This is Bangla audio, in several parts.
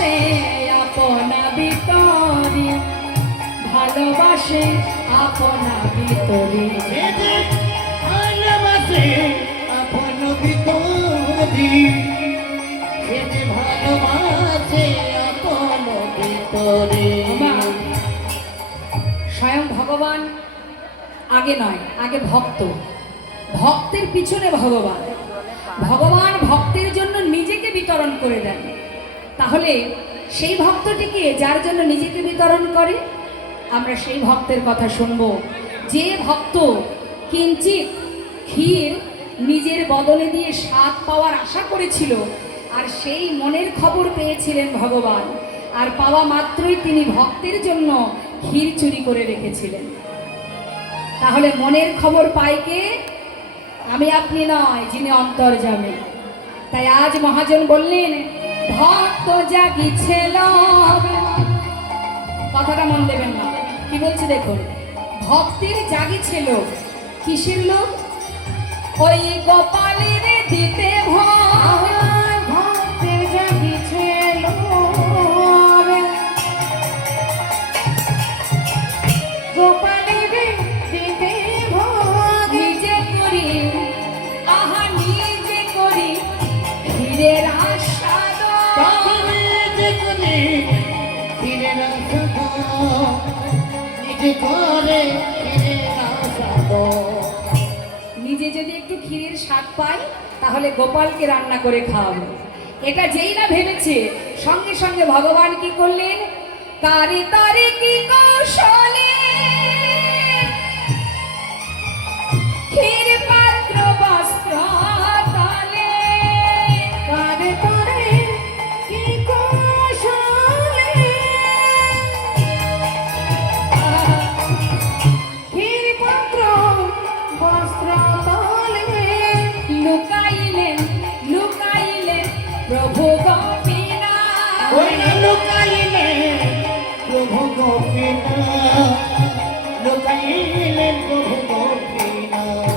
ভালোবাসে আপনা ভিতরে, ভালোবাসে আপনা ভিতরে, ভালোবাসে আপন ভিতরে, ভালোবাসে আপন ভিতরে। স্বয়ং ভগবান আগে নয়, আগে ভক্ত, ভক্তের পিছনে ভগবান। ভগবান ভক্তের জন্য নিজেকে বিতরণ করে দেন। তাহলে সেই ভক্তটিকে যার জন্য নিজেকে বিতরণ করে, আমরা সেই ভক্তের কথা শুনবো যে ভক্ত কিঞ্চিত ক্ষীর নিজের বদলে দিয়ে স্বাদ পাওয়ার আশা করেছিল, আর সেই মনের খবর পেয়েছিলেন ভগবান, আর পাওয়া মাত্রই তিনি ভক্তের জন্য ক্ষীর চুরি করে রেখেছিলেন। তাহলে মনের খবর পায় কে? আমি আপনি নয়, যিনি অন্তর্যামী। তাই আজ মহাজন বললেন, ভক্ত জাগিছে লবে। কথাটা মন দেবেন না, কি বলছে দেখুন। ভক্তের জাগিছে লোক, কিসের লোক? ওই গোপালের দিতে ভয়, ভক্তের জাগিছে লোক, গোপালের দিতে ভয়। নিজে করি, আহা নিজে করি ক্ষীরের আস্বাদ, নিজে করি ক্ষীরের আস্বাদ, নিজে করে ক্ষীরের আস্বাদ। নিজে যদি একটু ক্ষীরের স্বাদ পাই, তাহলে গোপালকে রান্না করে খাওয়াবো। এটা যেই না ভেবেছে, সঙ্গে সঙ্গে ভগবান কি করলেন? তারে তারে কি কৌশলে ক্ষীর পাত্র বস্ত্র তলে, তারে তারে কি কৌশলে ক্ষীর পাত্র বস্ত্র তলে লুকাইলেন, লুকাইলেন প্রভু গোপীনাথ। ওই লুকাইলেন প্রভু গোপীনাথ, লুকাইলেন প্রভু গোপীনাথ।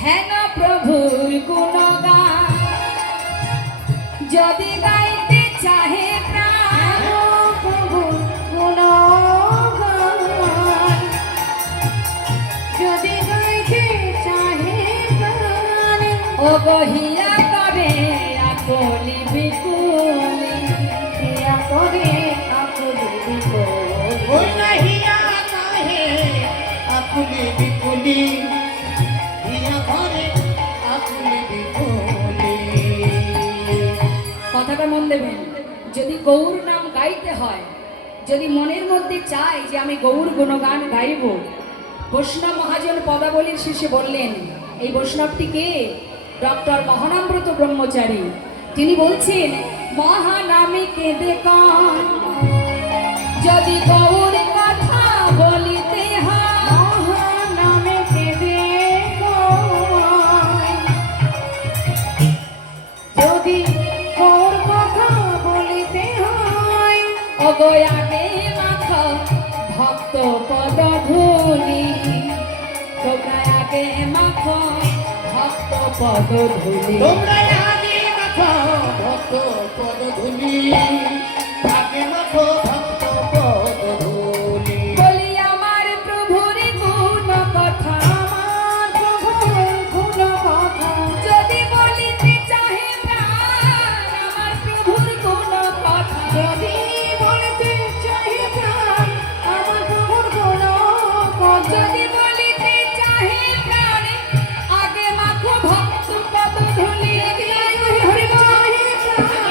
হেন প্রভুর গুণগান যদি গাইতে চাহে প্রাণ, প্রভুর গুণগান যদি গাইতে চাহে প্রাণ, ও গহিয়া করে আকলি বিকুলি, হিয়া করে আকলি বিকুলি। ওই নাহিয়া কাহে আকুলি বিকুলি, হিয়া করে আকুলি বিকুলি। কথাটা মন দেবেন। যদি গৌর নাম গাইতে হয়, যদি মনের মধ্যে চাই যে আমি গৌর গুণগান গাইব, বৈষ্ণব মহাজন পদাবলীর শেষে বললেন, এই বৈষ্ণবটি কে? ডক্টর মহানামব্রত ব্রহ্মচারী। তিনি বলছেন, মহানামে কেঁদে কান যদি গৌর কথা বলিতে হয়, মহানামে কেঁদে কান যদি গৌর কথা বলিতে হয়, অগো আগে মাখা ভক্ত পদ ধুলি, তোমরা আগে মাখো ভক্ত পদ ধুলি। তোমরা আগে মাখো ভক্ত পদ ধুলি, আগে মাখো ভক্ত পদ ধুলি। বলি আমার প্রভুর গুণ কথা, আমার প্রভুর গুণ কথা যদি বলিতে চাহে প্রাণ, আমার প্রভুর গুণ কথা যদি বলিতে চাহে প্রাণ, আমার প্রভুর গুণ কথা যদি বলিতে চাহে প্রাণ, আগে মাখো ভক্ত পদ ধুলি। হরি চাহে প্রাণ,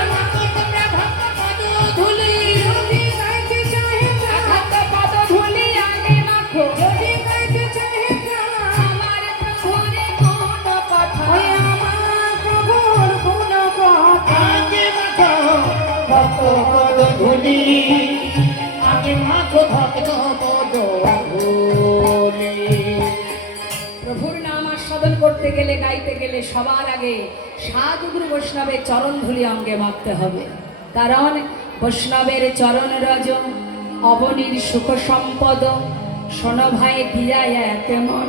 তোমরা ভক্ত পদ ধুলি, যদি গাইতে চাহে প্রাণ, ভক্ত পদ ধুলি আগে মাখো যদি গাইতে চাহে প্রাণ, আমার প্রভুর গুণ কথা, ওই আমার প্রভুর গুণ কথা আগে মাখো ভক্ত পদ ধুলি, আগে মাখো ভক্ত পদ ধুলি। প্রভুর নাম আস্বাদন করতে গেলে, গাইতে গেলে সবার আগে সাধুগুরু বৈষ্ণবের চরণ ধুলি অঙ্গে মাখতে হবে। কারণ বৈষ্ণবের চরণ রজ অবনীর সুখ সম্পদ, শোনো ভাই দিয়া তেমন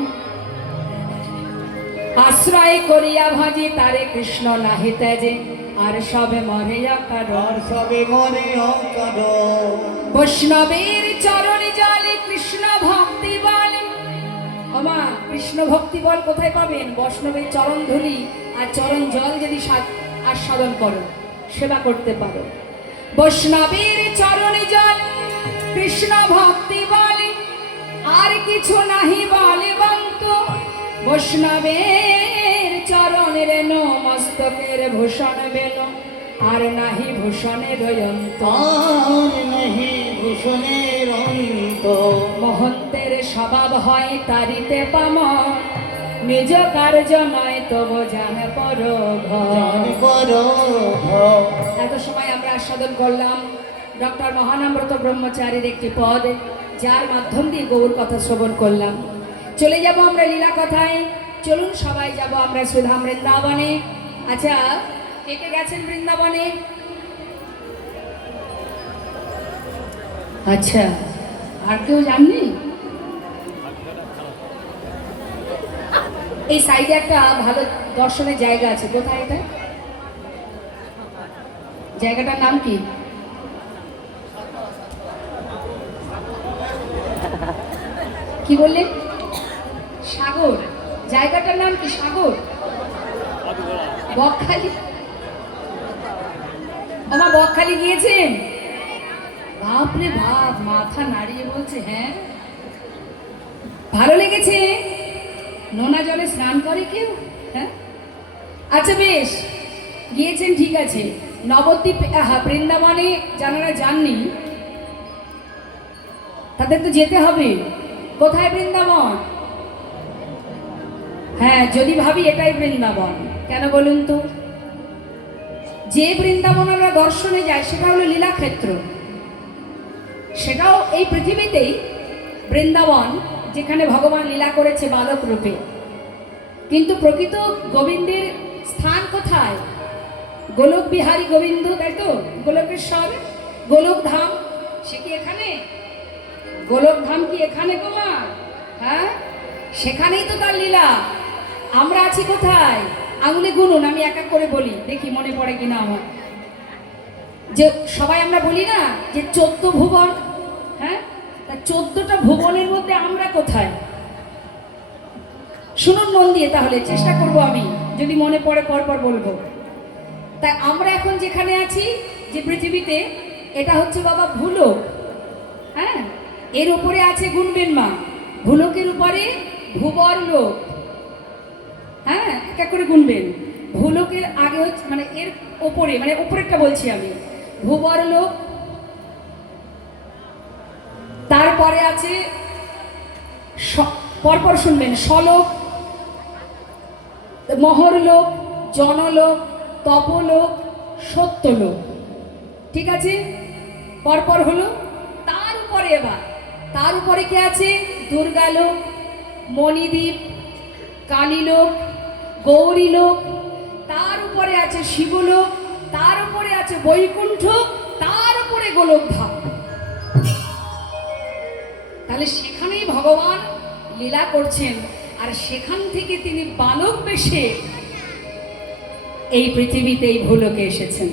আশ্রয় করিয়া ভাজি তারে কৃষ্ণ নাহি তেজে, আর সবে মরে অকারণ। আর সবে মরে অকারণ। বৈষ্ণবের চরণ জলে কৃষ্ণ ভক্তি বল। ওমা, কৃষ্ণ ভক্তি বল কোথায় পাবেন? বৈষ্ণবের চরণ ধুলি আর চরণ জল যদি আস্বাদন করো, সেবা করতে পারো। বৈষ্ণবের চরণ জল কৃষ্ণ ভক্তি বলে, আর কিছু নাহি বলে বন্ত। বৈষ্ণবের চরণের মস্তকের ভূষণ বেল, আর নাহি ভূষণের অন্ত। আর নাহি ভূষণের অন্ত। মহন্তের স্বভাব হয় তারিতে পাম, নিজ কার্য নয় তবু জান পর জান পর। এত সময় আমরা আস্বাদন করলাম ডক্টর মহানামব্রত ব্রহ্মচারীর একটি পদ, যার মাধ্যম দিয়ে গৌর কথা শ্রবণ করলাম। চলে যাব আমরা লীলা কথায়। চলুন সবাই যাব আমরা সুধাম বৃন্দাবনে। আচ্ছা, কে কে গেছেন বৃন্দাবনে? আচ্ছা, আর কেউ যাননি? এই সাইডে একটা ভালো দর্শনের জায়গা আছে, কোথায় এটা? জায়গাটার নাম কি? কি বললেন? সাগর। জায়গাটার নাম কি? সাগর, বকখালি। আমার বকখালি গিয়েছেন? বাপরে বাপ, মাথা নাড়িয়ে বলছে হ্যাঁ। ভালো লেগেছে? নোনা জলে স্নান করে কেউ? হ্যাঁ, আচ্ছা বেশ, গিয়েছেন ঠিক আছে। নবদ্বীপ বৃন্দাবনে যারা যাননি তাদের তো যেতে হবে। কোথায় বৃন্দাবন? হ্যাঁ, যদি ভাবি এটাই বৃন্দাবন, কেন বলুন তো? যে বৃন্দাবন আমরা দর্শনে যাই সেটা হলো লীলাক্ষেত্র। সেটাও এই পৃথিবীতেই বৃন্দাবন, যেখানে ভগবান লীলা করেছে বালক রূপে। কিন্তু প্রকৃত গোবিন্দের স্থান কোথায়? গোলক বিহারী গোবিন্দ, তাই তো? গোলকেশ্বর, গোলক ধাম, সে কি এখানে? গোলক ধাম কি এখানে গোমা? হ্যাঁ, সেখানেই তো তার লীলা। আমরা আছি কোথায়? আঙুলে গুনুন, আমি এক এক করে বলি, দেখি মনে পড়ে কিনা আমার। যে সবাই আমরা বলি না যে 14 ভুবন, হ্যাঁ, তা 14টা ভুবনের মধ্যে আমরা কোথায়? শুনুন মন দিয়ে, তাহলে চেষ্টা করব আমি, যদি মনে পড়ে পরপর বলবো। তাই আমরা এখন যেখানে আছি, যে পৃথিবীতে, এটা হচ্ছে বাবা ভুলোক। হ্যাঁ, এর উপরে আছে গুনবেন মা, ভুলোকের উপরে ভুবর লোক। হ্যাঁ, এক এক করে গুনবেন। ভুলোকের আগে হচ্ছে, মানে এর ওপরে, মানে ওপরেরটা বলছি আমি, ভুবর লোক। তারপরে আছে, পরপর শুনবেন, সলোক, মহরলোক, জনলোক, তপলোক, সত্যলোক। ঠিক আছে, পরপর হলো। তার উপরে এবার, তার উপরে কি আছে? দুর্গালোক, মণিদ্বীপ, কালীলোক, গৌরীলোক। তার উপরে আছে শিবলোক, তার উপরে আছে বৈকুণ্ঠ, তার উপরে গোলকধাম। তাহলে সেখানেই ভগবান লীলা করছেন, আর সেখান থেকে তিনি বালক বেশে এই পৃথিবীতে, এই ভুলোকে এসেছেন।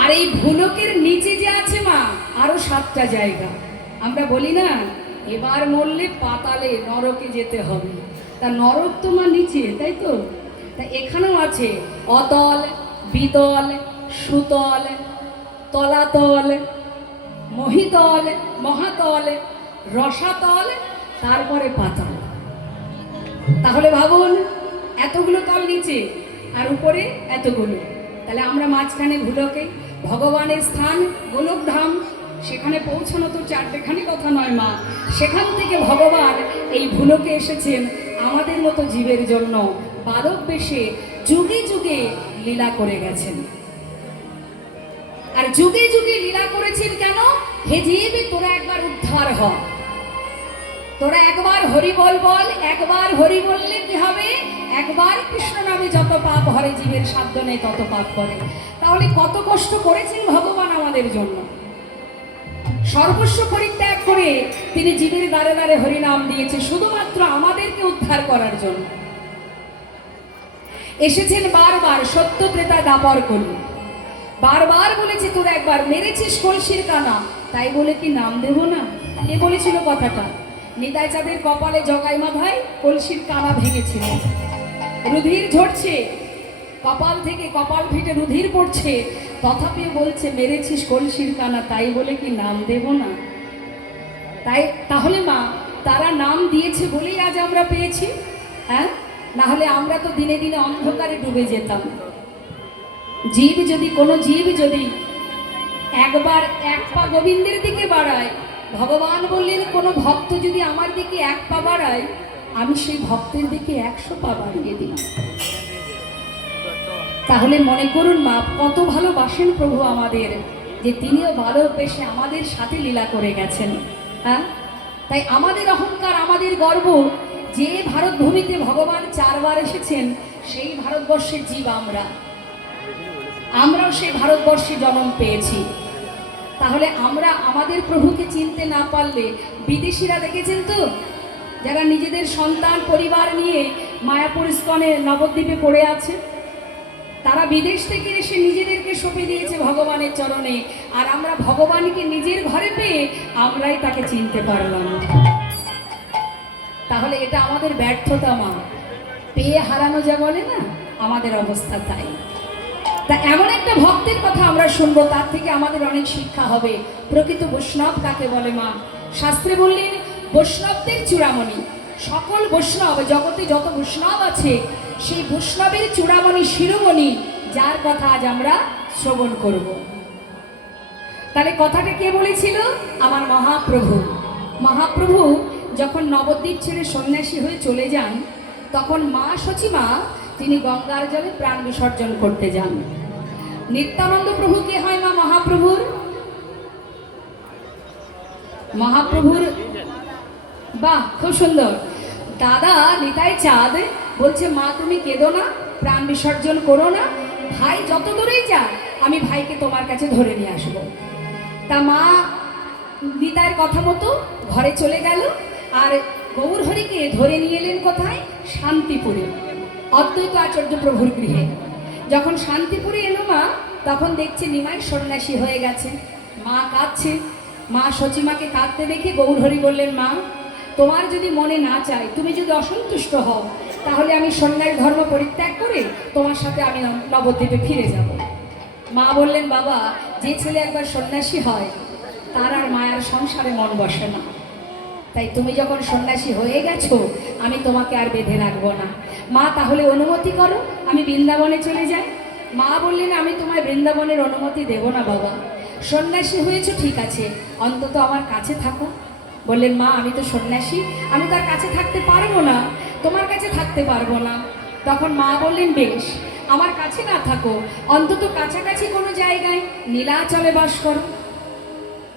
আর এই ভুলোকের নিচে যে আছে মা আরো 7টা জায়গা। আমরা বলি না এবার মরলে পাতালে, নরকে যেতে হবে। তা নরক তো মা নিচে, তাই তো? তা এখানেও আছে অতল, বিতল, সুতল, তলাতল, মহিতল, মহাতল, রসাতল, তারপরে পাতাল। তাহলে ভাবুন, এতগুলো তল নিচে আর উপরে এতগুলো। তাহলে আমরা মাঝখানে ভুলোকে, ভগবানের স্থান গোলকধাম, সেখানে পৌঁছানো তো 4টেখানি কথা নয় মা। সেখান থেকে ভগবান এই ভুলোকে এসেছেন আমাদের মতো জীবের জন্য, বালক বেশে যুগে যুগে লীলা করে গেছেন। আর যুগে যুগে লীলা করেছেন কেন? হে জীব, তোরা একবার উদ্ধার হ। তোরা একবার হরি বল বল, একবার হরি বললে কি হবে? একবার কৃষ্ণ নামে যত পাপ হরে, জীবের সাধ্য নেই তত পাপ করে। তাহলে কত কষ্ট করেছেন ভগবান আমাদের জন্য। সর্বস্ব পরিত্যাগ করে তিনি জীবের দ্বারে দ্বারে হরিনাম দিয়েছে, শুধুমাত্র আমাদেরকে উদ্ধার করার জন্য। এসেছেন বারবার, সত্য ত্রেতা দাপর কলি। বারবার বলেছে তোরা একবার মেরেছিস কলসির কানা, তাই বলে কি নাম দেব না? কে বলেছিল কথাটা? নিতাই চাঁদের কপালে জগাই মাথায় কলসির কানা ভেঙেছিল, রুধির ঝরছে কপাল থেকে, কপাল ফেটে রুধির পড়ছে, তথাপিও বলছে মেরেছিস কলসির কানা, তাই বলে কি নাম দেব না? তাই তাহলে মা, তারা নাম দিয়েছে বলেই আজ আমরা পেয়েছি, হ্যাঁ? না হলে আমরা তো দিনে দিনে অন্ধকারে ডুবে যেতাম। জীব যদি, কোনো জীব যদি একবার এক পা গোবিন্দের দিকে বাড়ায়, ভগবান বললেন কোনো ভক্ত যদি আমার দিকে এক পা বাড়ায়, আমি সেই ভক্তের দিকে 100 পা বাড়িয়ে দিই। তাহলে মনে করুন মা, কত ভালোবাসেন প্রভু আমাদের, যে তিনিও ভালোবেসে আমাদের সাথে লীলা করে গেছেন, হ্যাঁ? তাই আমাদের অহংকার, আমাদের গর্ব, যে ভারত ভূমিতে ভগবান 4 বার এসেছেন, সেই ভারতবর্ষের জীব আমরাও সেই ভারতবর্ষে জন্ম পেয়েছি। তাহলে আমরা আমাদের প্রভুকে চিনতে না পারলে, বিদেশিরা দেখেছেন তো, যারা নিজেদের সন্তান পরিবার নিয়ে মায়াপুর ইস্কনে নবদ্বীপে পড়ে আছে, তারা বিদেশ থেকে এসে নিজেদেরকে সঁপে দিয়েছে ভগবানের চরণে, আর আমরা ভগবানকে নিজের ঘরে পেয়ে আমরাই তাকে চিনতে পারলাম। তাহলে এটা আমাদের ব্যর্থতা মা, পেয়ে হারানো যা বলে না, আমাদের অবস্থা তাই। তা এমন একটা ভক্তের কথা আমরা শুনবো, তার থেকে আমাদের অনেক শিক্ষা হবে। প্রকৃত বৈষ্ণব কাকে বলে মা? শাস্ত্রে বললেন বৈষ্ণবদের চূড়ামণি। সকল বৈষ্ণব, জগতে যত বৈষ্ণব আছে, সেই বৈষ্ণবের চূড়ামণি, শিরোমণি, যার কথা আজ আমরা শ্রবণ করব। তাহলে কথাটা কে বলেছিল? আমার মহাপ্রভু। মহাপ্রভু যখন নবদ্বীপ ছেড়ে সন্ন্যাসী হয়ে চলে যান, তখন মা সচিমা তিনি গঙ্গার জলে প্রাণ বিসর্জন করতে যান। নিত্যানন্দ প্রভু কে হয় মা? মহাপ্রভুর বাহ, খুব সুন্দর দাদা। নিতাই চাঁদ বলছে মা তুমি কেঁদো না, প্রাণ বিসর্জন করো না, ভাই যত দূরেই যাক আমি ভাইকে তোমার কাছে ধরে নিয়ে আসবো। তা মা নিতাইয়ের কথা মতো ঘরে চলে গেল, আর গৌরহরিকে ধরে নিয়ে এলেন কোথায়? শান্তিপুরে, অদ্বৈত আচার্য প্রভুর গৃহে। যখন শান্তিপুরে এলো মা, তখন দেখছে নিমাই সন্ন্যাসী হয়ে গেছে। মা কাঁদছে। মা সচিমাকে কাঁদতে দেখে গৌরহরি বললেন, মা তোমার যদি মনে না চায়, তুমি যদি অসন্তুষ্ট হও, তাহলে আমি সন্ন্যাস ধর্ম পরিত্যাগ করে তোমার সাথে আমি নবদ্বীপে ফিরে যাব। মা বললেন, বাবা যে ছেলে একবার সন্ন্যাসী হয়, তার আর মায়ার সংসারে মন বসে না। তাই তুমি যখন সন্ন্যাসী হয়ে গেছো, আমি তোমাকে আর বেঁধে রাখবো না। মা তাহলে অনুমতি করো, আমি বৃন্দাবনে চলে যাই। মা বললেন, আমি তোমায় বৃন্দাবনের অনুমতি দেব না বাবা। সন্ন্যাসী হয়েছো ঠিক আছে, অন্তত আমার কাছে থাকো। বললেন, মা আমি তো সন্ন্যাসী, আমি তার কাছে থাকতে পারবো না, তোমার কাছে থাকতে পারবো না। তখন মা বললেন, বেশ, আমার কাছে না থাকো, অন্তত কাছাকাছি কোনো জায়গায় নীলাচলে বাস করো।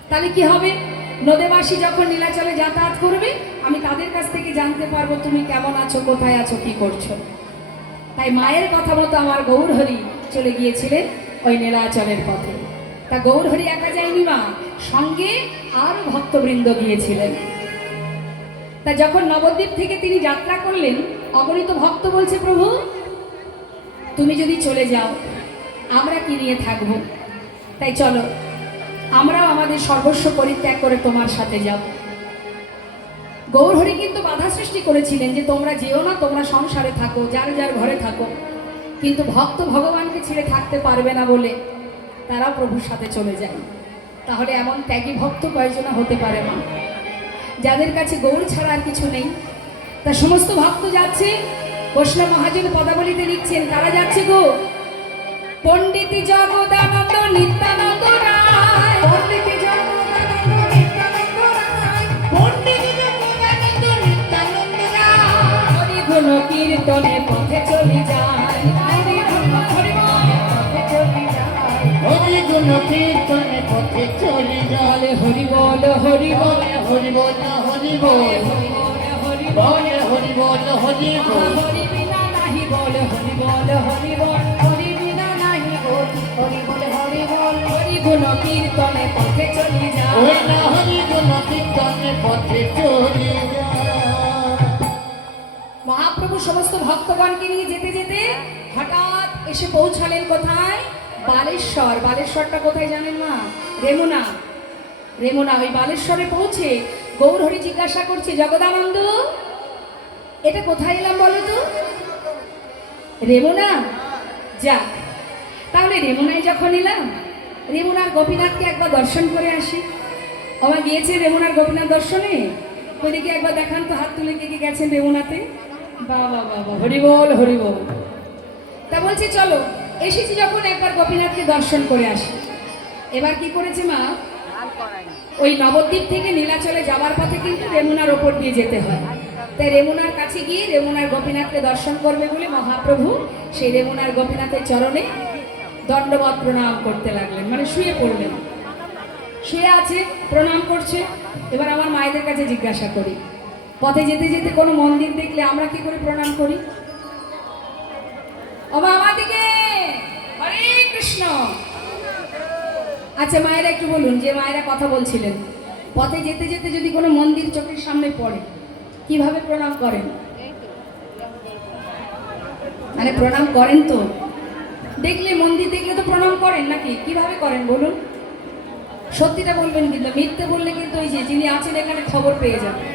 তাহলে কি হবে? নদেবাসী যখন নীলাচলে যাতায়াত করবে, আমি তাদের কাছ থেকে জানতে পারবো তুমি কেমন আছো, কোথায় আছো, কি করছো। তাই মায়ের কথা মতো আমার গৌরহরি চলে গিয়েছিলেন ওই নীলাচলের পথে। তা গৌরহরি একা যায়নি মা, সঙ্গে আরো ভক্তবৃন্দ গিয়েছিলেন। তা যখন নবদ্বীপ থেকে তিনি যাত্রা করলেন, অগণিত ভক্ত বলছে, প্রভু তুমি যদি চলে যাও আমরা কি নিয়ে থাকবো? তাই চলো আমরাও আমাদের সর্বস্ব পরিত্যাগ করে তোমার সাথে যাব। গৌরহরি কিন্তু বাধা সৃষ্টি করেছিলেন যে তোমরা যেও না, তোমরা সংসারে থাকো, যার যার ঘরে থাকো। কিন্তু ভক্ত ভগবানকে ছেড়ে থাকতে পারবে না বলে তারাও প্রভুর সাথে চলে যায়। তাহলে এমন ত্যাগী ভক্ত কয়েকজনা হতে পারে না, যাদের কাছে গৌর ছাড়া আর কিছু নেই। তা সমস্ত ভক্ত যাচ্ছে, বৈষ্ণব মহাজন পদাবলিতে লিখছেন, কারা যাচ্ছে গো? পণ্ডিত জগদানন্দ নিত্যানন্দ রায়, পণ্ডিত জগদানন্দ নিত্যানন্দ রায়, পণ্ডিত জগদানন্দ নিত্যানন্দ রায়, হরি গুণ কীর্তনে পথে চলে যায়, হরি গুণ পথে চলে যায়, হরি গুণ কীর্তনে পথে চলে যায়। হরি বল হরি বল হরি বল হরি বল হরি বল হরি বল হরি বল। হরি বিনা নাহি বল হরি বল হরি বল, হরি বিনা নাহি বল হরি বল হরি বল, হরি গুণ কীর্তনে পথে চলে যায়, ওই না হরি গুণ কীর্তনে পথে চলে যায়। মহাপ্রভু মহাপ্রভু সমস্ত ভক্তগণকে নিয়ে যেতে যেতে হঠাৎ এসে পৌঁছালেন কোথায়? বালেশ্বর। বালেশ্বরটা কোথায় জানেন মা? রেমুনা। রেমুনা। ওই বালেশ্বরে পৌঁছে গৌরহরি জিজ্ঞাসা করছে, জগদানন্দ এটা কোথায় এলাম বলো তো? রেমুনা। যাক, তাহলে রেমুনায় যখন এলাম, রেমুনার গোপীনাথকে একবার দর্শন করে আসি। আমার গিয়েছে রেমুনার গোপীনাথ দর্শনে? ওইদিকে একবার দেখান তো, হাত তুলে কে কে গেছেন রেমুনাতে? বাবা বাবা, হরিবল হরিবল। তা বলছি চলো, এসেছি যখন একবার গোপীনাথকে দর্শন করে আসি। এবার কি করেছে মা? ওই নবদ্বীপ থেকে নীলাচলে যাওয়ার পথে কিন্তু রেমুনার ওপর দিয়ে যেতে হয়। তাই রেমুনার কাছে গিয়ে রেমুনার গোপীনাথকে দর্শন করবে বলে মহাপ্রভু সেই রেমুনার গোপীনাথের চরণে দণ্ডবত প্রণাম করতে লাগলেন, মানে শুয়ে পড়লেন। শুয়ে আছে, প্রণাম করছে। এবার আমার মায়েদের কাছে জিজ্ঞাসা করি, পথে যেতে যেতে কোনো মন্দির দেখলে আমরা কি করে প্রণাম করি? বাবা আমার দিকে, হরে কৃষ্ণ। আচ্ছা মায়েরা একটু বলুন, যে মায়েরা কথা বলছিলেন, পথে যেতে যেতে যদি কোনো মন্দির চোখের সামনে পড়ে কিভাবে প্রণাম করেন? মানে প্রণাম করেন তো? দেখলে, মন্দির দেখলে তো প্রণাম করেন নাকি? কিভাবে করেন বলুন? সত্যিটা বলবেন কিন্তু, মিথ্যে বললে কিন্তু ওই যে যিনি আছেন এখানে খবর পেয়ে যাবেন।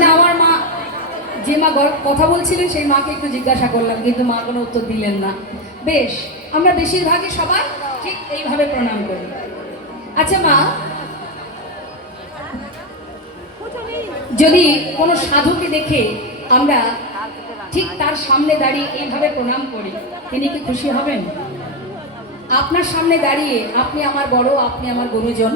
না, আমার মা, যে মা কথা বলছিলেন সেই মাকে একটু জিজ্ঞাসা করলাম, কিন্তু মা কোনো উত্তর দিলেন না। বেশ, আমরা বেশিরভাগই সবাই ঠিক এইভাবে প্রণাম করি। আচ্ছা মা, যদি কোনো সাধুকে দেখে আমরা ঠিক তার সামনে দাঁড়িয়ে এইভাবে প্রণাম করি, তিনি কি খুশি হবেন? আপনার সামনে দাঁড়িয়ে, আপনি আমার বড়, আপনি আমার গুরুজন,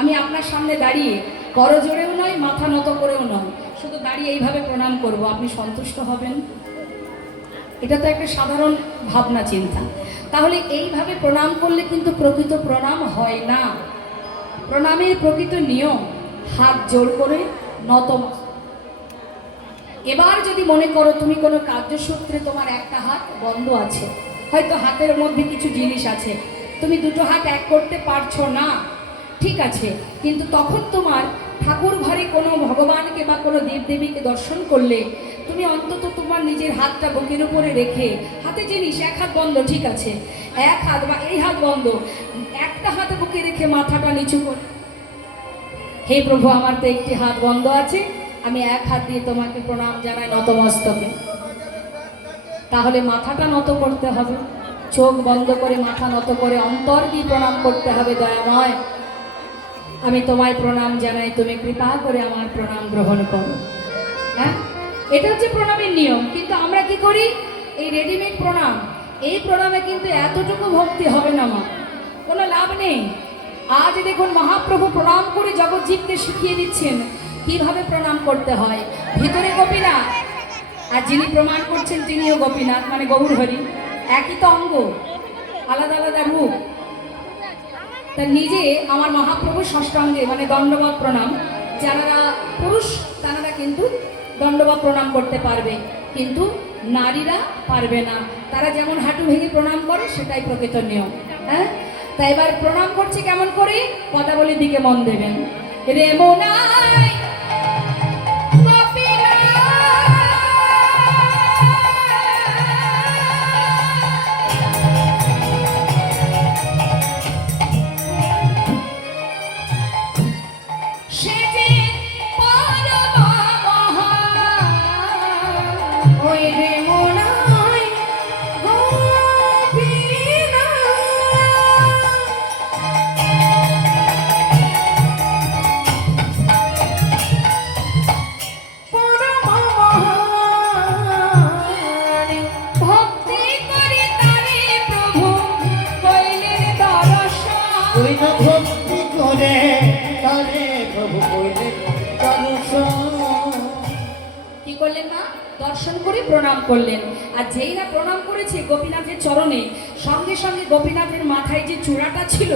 আমি আপনার সামনে দাঁড়িয়ে করজোড়েও নয়, মাথা নত করেও নয়, শুধু দাঁড়িয়ে এইভাবে প্রণাম করব, আপনি সন্তুষ্ট হবেন? এটা তো একটা সাধারণ ভাবনা চিন্তা। তাহলে এইভাবে প্রণাম করলে কিন্তু প্রকৃত প্রণাম হয় না। প্রণামের প্রকৃত নিয়ম হাত জোর করে নত। এবার যদি মনে করো তুমি কোনো কার্যসূত্রে তোমার একটা হাত বন্ধ আছে, হয়তো হাতের মধ্যে কিছু জিনিস আছে, তুমি দুটো হাত এক করতে পারছো না, ঠিক আছে, কিন্তু তখন তোমার ঠাকুর ঘরে কোনো ভগবানকে বা কোনো দেবদেবীকে দর্শন করলে তুমি অন্তত তোমার নিজের হাতটা বুকের উপরে রেখে, হাতে জিনিস এক হাত বন্ধ, ঠিক আছে, এক হাত বা এই হাত বন্ধ, একটা হাতে বুকে রেখে মাথাটা নিচু করে, হে প্রভু আমার তো একটি হাত বন্ধ আছে, আমি এক হাত দিয়ে তোমাকে প্রণাম জানাই নতমস্তকে। তাহলে মাথাটা নত করতে হবে, চোখ বন্ধ করে মাথা নত করে অন্তর দিয়ে প্রণাম করতে হবে, দয়াময় আমি তোমায় প্রণাম জানাই, তুমি কৃপা করে আমার প্রণাম গ্রহণ করো। হ্যাঁ, এটা হচ্ছে প্রণামের নিয়ম। কিন্তু আমরা কি করি? এই রেডিমেড প্রণাম, এই প্রণামে কিন্তু এতটুকু ভক্তি হবে না মা, কোনো লাভ নেই। আজ দেখুন মহাপ্রভু প্রণাম করে জগৎজীবকে শিখিয়ে দিচ্ছেন কিভাবে প্রণাম করতে হয়। ভিতরে গোপীনাথ, আর যিনি প্রমাণ করছেন তিনিও গোপীনাথ, মানে গৌরহরি, একই তো অঙ্গ, আলাদা আলাদা রূপ। তা নিজে আমার মহাপ্রভু ষষ্ঠাঙ্গে মানে দণ্ডবত প্রণাম, যারা পুরুষ তারা কিন্তু দণ্ডবত প্রণাম করতে পারবে, কিন্তু নারীরা পারবে না। তারা যেমন হাঁটু ভেঙে প্রণাম করে সেটাই প্রকৃত নিয়ম। হ্যাঁ, তাই এবার প্রণাম করছে কেমন করে, পদাবলীর দিকে মন দেবেন। রেমুনায় ভক্তি করে তারে প্রভু কইলেন দর্শন। কি করলেন মা? দর্শন করে প্রণাম করলেন। আর যেই না প্রণাম করেছে গোপীনাথের চরণে, সঙ্গে সঙ্গে গোপীনাথের মাথায় যে চূড়াটা ছিল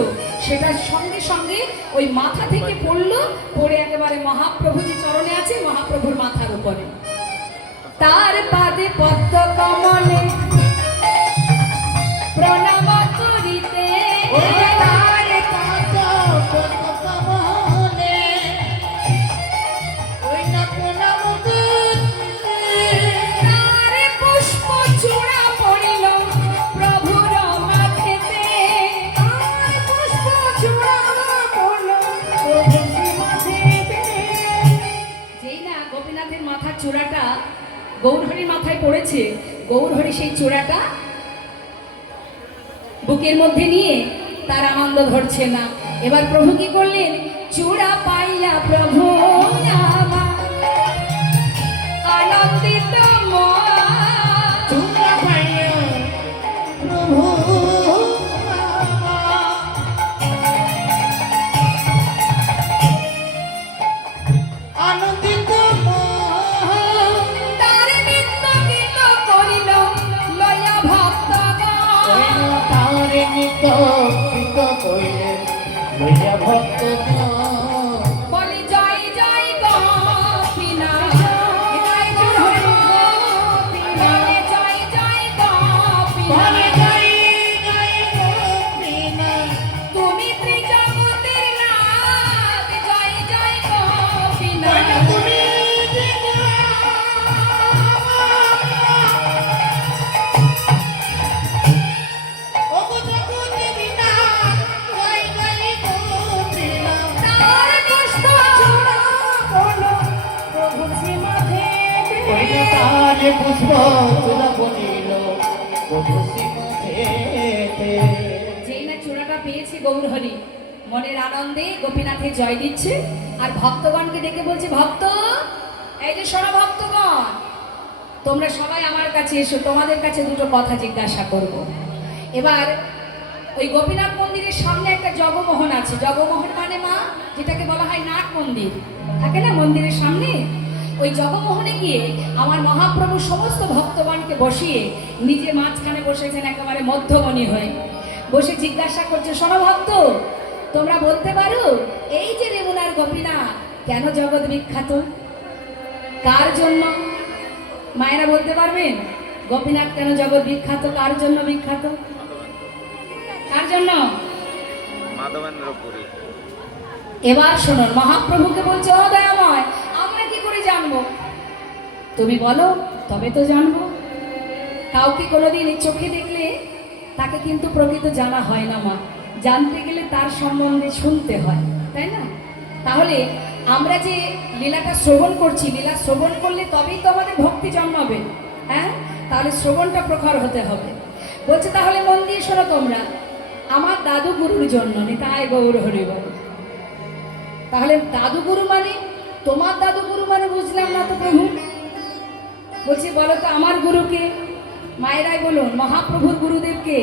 সেটা সঙ্গে সঙ্গে ওই মাথা থেকে পড়লো, পড়ে একেবারে মহাপ্রভু যে চরণে আছে মহাপ্রভুর মাথার উপরে। তার পাদে পদ্ম কমলে প্রণাম করিতে, ওই না গৌরহরির মাথায় পড়েছে। গৌরহরি সেই চূড়াটা বুকের মধ্যে নিয়ে তার আনন্দ ধরছে না। এবার প্রভু কি করলেন? চূড়া পাইয়া প্রভু আমার আনন্দিত মন। চূড়া পাইয়া প্রভু আনন্দিত মন। তার নিত্য গীত করিল লয়া ভক্তগণ। হইল তারে নিত্য কৃত কইলে লইয়া ভক্তগণ। বলি জয় জয় গোপীনাথ, জয় জয় গোপীনাথ, বলে জয় জয় বলে গোপীনাথ। জয় জয় গোপীনাথ। তুমি ত্রিজগতের নাথ, জয় জয় গোপীনাথ। বলে তুমি ওগো জগতের নাথ, জয় জয় গোপীনাথ। তার পুষ্প চূড়া বলো প্রভু শ্রীমথে হইল তারে পুষ্প তুলা বলিল প্রভু শ্রীমথেতে। যেই না চূড়াটা পেয়েছে গৌরহরি মনের আনন্দে গোপীনাথের জয় দিচ্ছে আর ভক্তগণকে ডেকে বলছে, ভক্ত এই যে শোনো ভক্তগণ, তোমরা সবাই আমার কাছে এসো, তোমাদের কাছে দুটো কথা জিজ্ঞাসা করব। এবার ওই গোপীনাথ মন্দিরের সামনে একটা জগমোহন আছে। জগমোহন মানে মা, যেটাকে বলা হয় নাট মন্দির থাকে না মন্দিরের সামনে, ওই জগমোহনে গিয়ে আমার মহাপ্রভু সমস্ত ভক্তগণকে বসিয়ে নিজে মাঝখানে বসেছেন একেবারে মধ্যমণি হয়ে বসে জিজ্ঞাসা করছে, শোনো ভক্ত, তোমরা বলতে পারো এই যে রেমুনার গোপীনাথ কেন জগৎ বিখ্যাত, কার জন্য? মায়েরা বলতে পারবেন গোপীনাথ কেন জগৎ বিখ্যাত, কার জন্য বিখ্যাত? কার জন্য? মাধবেন্দ্রপুরী। এবার শুনুন, মহাপ্রভুকে বলছে, ও দয়াময়, আমরা কি করে জানবো? তুমি বলো তবে তো জানবো। কাউকে কোনোদিন এই চোখে দেখলে তাকে কিন্তু প্রকৃত জানা হয় না মা, জানতে গেলে তার সম্বন্ধে শুনতে হয়, তাই না? তাহলে আমরা যে লীলাটা শ্রবণ করছি, লীলা শ্রবণ করলে তবেই তো আমাদের ভক্তি জন্মাবে। হ্যাঁ, তাহলে শ্রবণটা প্রখর হতে হবে। বলছে তাহলে মন দিয়ে শোনো তোমরা, আমার দাদু গুরুর জন্য নিতাই গৌর হরি বল। তাহলে দাদু গুরু মানে তোমার দাদু গুরু মানে বুঝলাম না তো প্রভু। বলছি বলো তো আমার গুরুকে? মায়েরাই বলুন, মহাপ্রভুর গুরুদেবকে?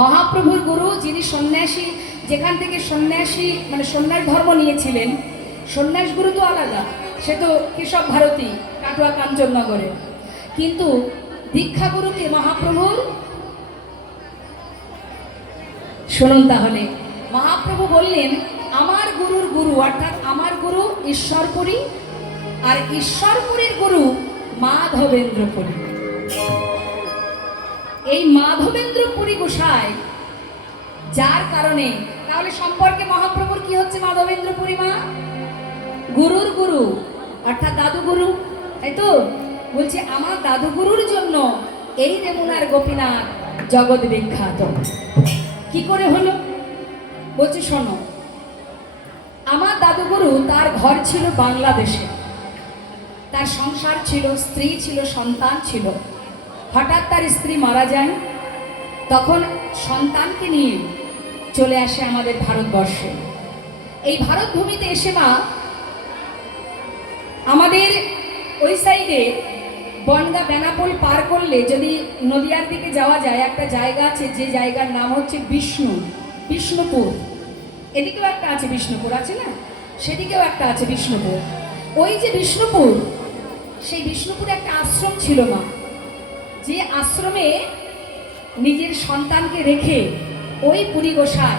মহাপ্রভুর গুরু যিনি সন্ন্যাসী, যেখান থেকে সন্ন্যাসী মানে সন্ন্যাস ধর্ম নিয়েছিলেন, সন্ন্যাস গুরু তো আলাদা, সে তো কেশব ভারতী কাটোয়া কাঞ্চননগরে। কিন্তু দীক্ষা গুরুকে মহাপ্রভুর শুনুন। তাহলে মহাপ্রভু বললেন আমার গুরুর গুরু, অর্থাৎ আমার গুরু ঈশ্বরপুরী, আর ঈশ্বরপুরীর গুরু মাধবেন্দ্রপুরী। এই মাধবেন্দ্রপুরী গোসাই, যার কারণে তাহলে সম্পর্কে মহাপ্রভুর কি হচ্ছে? মাধবেন্দ্রপুরী মা গুরুর গুরু, অর্থাৎ দাদু গুরু, তাই তো? বলছে আমার দাদু গুরুর জন্য এই রেমুনার গোপীনাথ জগৎ বিখ্যাত। কি করে হলো? বলছে শোনো, আমার দাদুগুরু তার ঘর ছিল বাংলাদেশে, তার সংসার ছিল, স্ত্রী ছিল, সন্তান ছিল। হঠাৎ তার স্ত্রী মারা যায়, তখন সন্তানকে নিয়ে চলে আসে আমাদের ভারতবর্ষে। এই ভারত ভূমিতে এসে মা আমাদের ওই সাইডে বনগা বেনাপোল পার করলে যদি নদিয়ার দিকে যাওয়া যায়, একটা জায়গা আছে যে জায়গার নাম হচ্ছে বিষ্ণুপুর। এদিকেও একটা আছে বিষ্ণুপুর, আছে না? সেদিকেও একটা আছে বিষ্ণুপুর। ওই যে বিষ্ণুপুর, সেই বিষ্ণুপুরে একটা আশ্রম ছিল মা, যে আশ্রমে নিজের সন্তানকে রেখে ওই পুরী গোসাই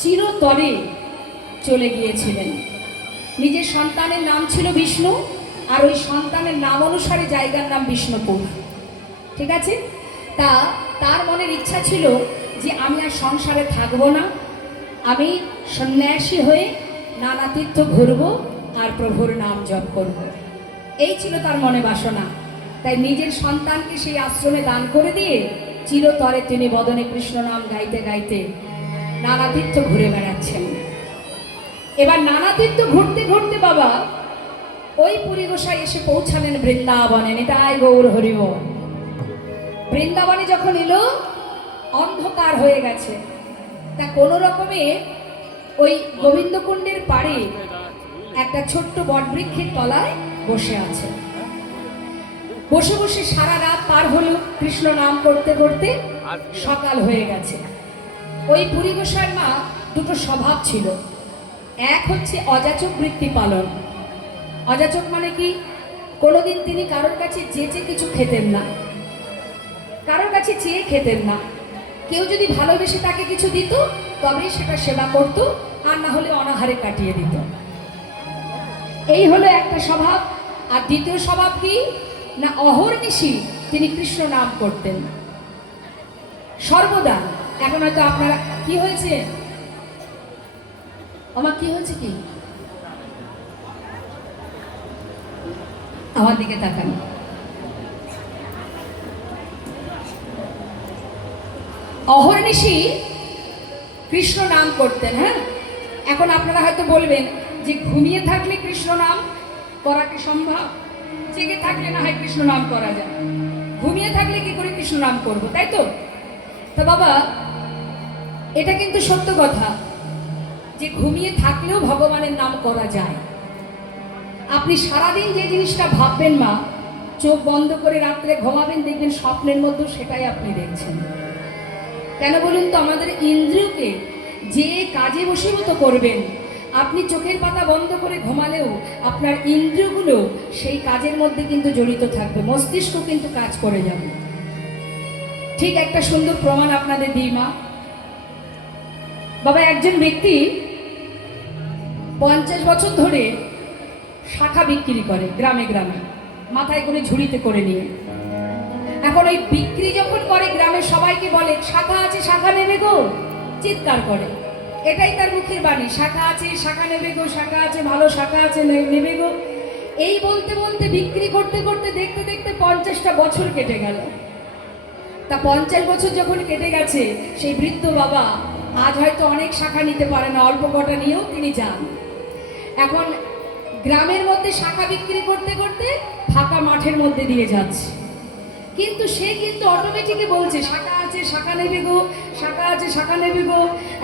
চিরতরে চলে গিয়েছিলেন। নিজের সন্তানের নাম ছিল বিষ্ণু, আর ওই সন্তানের নাম অনুসারে জায়গার নাম বিষ্ণুপুর। ঠিক আছে? তার মনের ইচ্ছা ছিল যে আমি আর সংসারে থাকবো না, আমি সন্ন্যাসী হয়ে নানা তীর্থ ঘুরবো আর প্রভুর নাম জপ করব। এই ছিল তার মনে বাসনা। তাই নিজের সন্তানকে সেই আশ্রমে দান করে দিয়ে চিরতরে তিনি বদনে কৃষ্ণ নাম গাইতে গাইতে নানা তীর্থ ঘুরে বেড়াচ্ছেন। এবার নানা তীর্থ ঘুরতে ঘুরতে বাবা ওই পুরী গোসাই এসে পৌঁছালেন বৃন্দাবনে। নিতাই গৌর হরিবল। বৃন্দাবনে যখন এলো, অন্ধকার হয়ে গেছে। তা কোনো রকমে ওই গোবিন্দকুণ্ডের পাড়ে একটা ছোট্ট বটবৃক্ষের তলায় বসে আছে। বসে বসে সারা রাত পার হলো কৃষ্ণ নাম করতে করতে। সকাল হয়ে গেছে। ওই পুরী গোসাইয়ের মা দুটো স্বভাব ছিল। এক হচ্ছে অযাচক বৃত্তি পালন। অযাচক মানে কি? কোনোদিন তিনি কারোর কাছে চেয়ে কিছু খেতেন না, কারোর কাছে চেয়ে খেতেন না। কেউ যদি ভালোবেসে তাকে কিছু দিত তবেই সেটা সেবা করত, আর না হলে অনাহারে কাটিয়ে দিত। এই হলো একটা স্বভাব। আর দ্বিতীয় স্বভাব কি না, অহর্নিশি তিনি কৃষ্ণ নাম করতেন সর্বদা। এখন হয়তো আপনারা কি হয়েছে, আমার কি হয়েছে, কি আমার দিকে তাকান। অহর্নিশি কৃষ্ণ নাম করতেন। হ্যাঁ, এখন আপনারা হয়তো বলবেন যে ঘুমিয়ে থাকলে কৃষ্ণ নাম করা কি সম্ভব? জেগে থাকলে না হয় কৃষ্ণ নাম করা যায়, ঘুমিয়ে থাকলে কি করে কৃষ্ণ নাম করবো, তাই তো? তা বাবা, এটা কিন্তু সত্য কথা যে ঘুমিয়ে থাকলেও ভগবানের নাম করা যায়। আপনি সারাদিন যে জিনিসটা ভাববেন মা, চোখ বন্ধ করে রাত্রে ঘুমাবেন, দেখবেন স্বপ্নের মধ্যে সেটাই আপনি দেখছেন। কেন বলুন তো? আমাদের ইন্দ্রিয়কে যে কাজে বশীভূত করবেন, আপনি চোখের পাতা বন্ধ করে ঘুমালেও আপনার ইন্দ্রিয়গুলো সেই কাজের মধ্যে কিন্তু জড়িত থাকবে, মস্তিষ্ক কিন্তু কাজ করে যাবে। ঠিক একটা সুন্দর প্রমাণ আপনাদের দিই মা। বাবা, একজন ব্যক্তি 50 বছর ধরে শাখা বিক্রি করে গ্রামে গ্রামে, মাথায় করে ঝুড়িতে করে নিয়ে। এখন ওই বিক্রি যখন করে গ্রামের সবাইকে বলে শাখা আছে, শাখা নেবে গো, চিৎকার করে। এটাই তার মুখের বাণী, শাখা আছে, শাখা নেবে গো, শাখা আছে, ভালো শাখা আছে, নেবে গো। এই বলতে বলতে বিক্রি করতে করতে দেখতে দেখতে 50টা বছর কেটে গেল। তা 50 বছর যখন কেটে গেছে, সেই বৃদ্ধ বাবা আজ হয়তো অনেক শাখা নিতে পারে না, অল্প কটা নিয়েও তিনি যান। এখন গ্রামের মধ্যে শাখা বিক্রি করতে করতে ফাঁকা মাঠের মধ্যে দিয়ে যাচ্ছে, কিন্তু সে কিন্তু অটোমেটিকই বলছে শাখা আছে, শাখা নেবে গো, শাখা আছে, শাখা নেবে গো।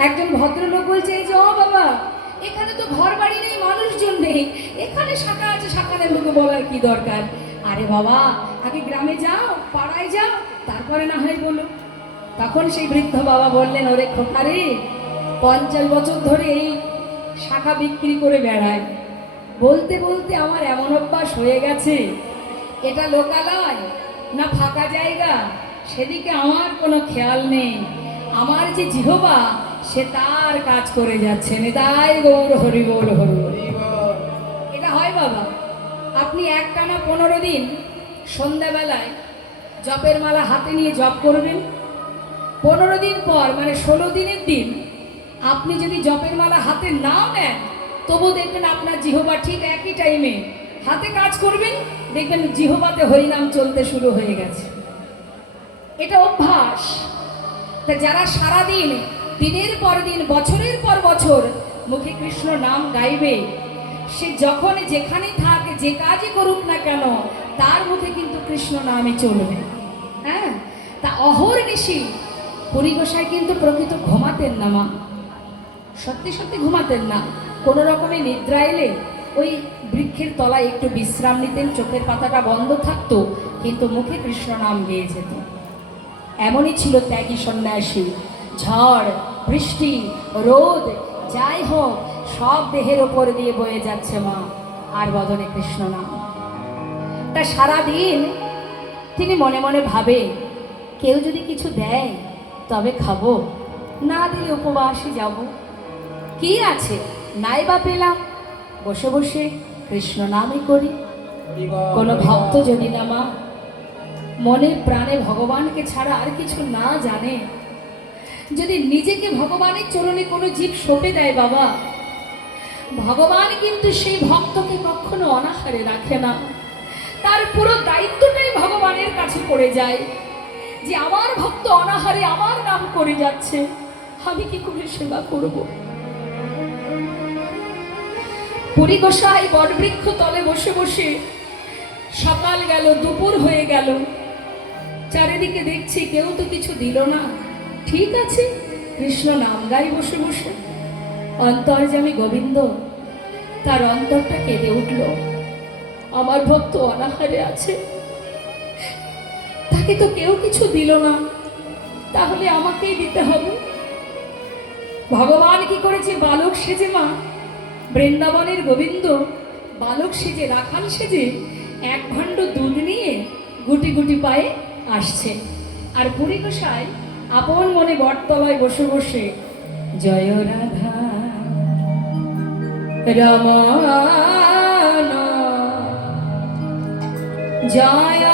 একজন ভদ্রলোক বলছে, এই যে ও বাবা, এখানে তো ঘর বাড়ি নেই, মানুষজন নেই, এখানে শাখা আছে, শাখা নেবে গো বলার কি দরকার? আরে বাবা, আগে গ্রামে যাও, পাড়ায় যাও, তারপরে না হয় বলো। তখন সেই বৃদ্ধ বাবা বললেন, ওরে খোকারে, 50 বছর ধরে এই শাখা বিক্রি করে বেড়ায়, বলতে বলতে আমার এমন অভ্যাস হয়ে গেছে, এটা লোকালয় না ফাঁকা জায়গা সেদিকে আমার কোনো খেয়াল নেই। আমার যে জিহ্বা সে তার কাজ করে যাচ্ছে। নিতাই গৌর হরিবল হরিবল। এটা হয় বাবা। আপনি একটানা 15 দিন সন্ধ্যাবেলায় জপের মালা হাতে নিয়ে জপ করবেন। 15 দিন পর মানে 16 দিনের দিন আপনি যদি জপের মালা হাতে নাও নেন, তবু দেখবেন আপনার জিহ্বা ঠিক একই টাইমে হাতে কাজ করবেন, দেখবেন জিহ্বাতে হরিনাম চলতে শুরু হয়ে গেছে। এটা অভ্যাস। তা যারা সারাদিন দিনের পর দিন বছরের পর বছর মুখে কৃষ্ণ নাম গাইবে, সে যখন যেখানে থাকে, যে কাজই করুক না কেন, তার মুখে কিন্তু কৃষ্ণ নামই চলবে। হ্যাঁ, তা অহর্নিশি হরি গোসাই কিন্তু প্রকৃত ঘুমাতেন না মা, সত্যি সত্যি ঘুমাতেন না। কোনো রকমে নিদ্রা এলে ওই বৃক্ষের তলায় একটু বিশ্রাম নিতেন, চোখের পাতাটা বন্ধ থাকতো, কিন্তু মুখে কৃষ্ণ নাম গেয়ে যেত। এমনই ছিল ত্যাগী সন্ন্যাসী। ঝড় বৃষ্টি রোদ যাই হোক, সব দেহের ওপর দিয়ে বয়ে যাচ্ছে মা, আর বদনে কৃষ্ণ নাম। তা সারাদিন তিনি মনে মনে ভাবে, কেউ যদি কিছু দেয় তবে খাবো, না দিলে উপবাসে যাব। কি আছে, নাই বা পেলাম, বসে বসে কৃষ্ণ নামই করি। কোনো ভক্ত যদি না মা মনে প্রাণে ভগবানকে ছাড়া আর কিছু না জানে, যদি নিজেকে ভগবানের চরণে কোনো জীব সঁপে দেয় বাবা, ভগবান কিন্তু সেই ভক্তকে কখনো অনাহারে রাখে না। তার পুরো দায়িত্বটাই ভগবানের কাছে পড়ে যায় যে আমার ভক্ত অনাহারে আমার নাম করে যাচ্ছে, আমি কি করে সেবা করব? পুরী গোসাই বটবৃক্ষ তলে বসে বসে সকাল গেল, দুপুর হয়ে গেল, চারিদিকে দেখছি কেউ তো কিছু দিল না। ঠিক আছে, কৃষ্ণ নাম গাই বসে বসে। অন্তর্যামী গোবিন্দ তার অন্তরটা কেঁদে উঠল। আমার ভক্ত অনাহারে আছে, তাকে তো কেউ কিছু দিল না, তাহলে আমাকেই দিতে হবে। ভগবান কি করেছে? বালক সেজে, মা বৃন্দাবনের গোবিন্দ বালক সেজে, রাখাল সেজে এক ভাণ্ড দুধ নিয়ে গুটি গুটি পায়ে আসছে। আর পুরী গোসাই আপন মনে বটতলায় বসে বসে জয় রাধা রমণ জয়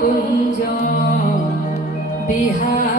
কুঞ্জ বিহার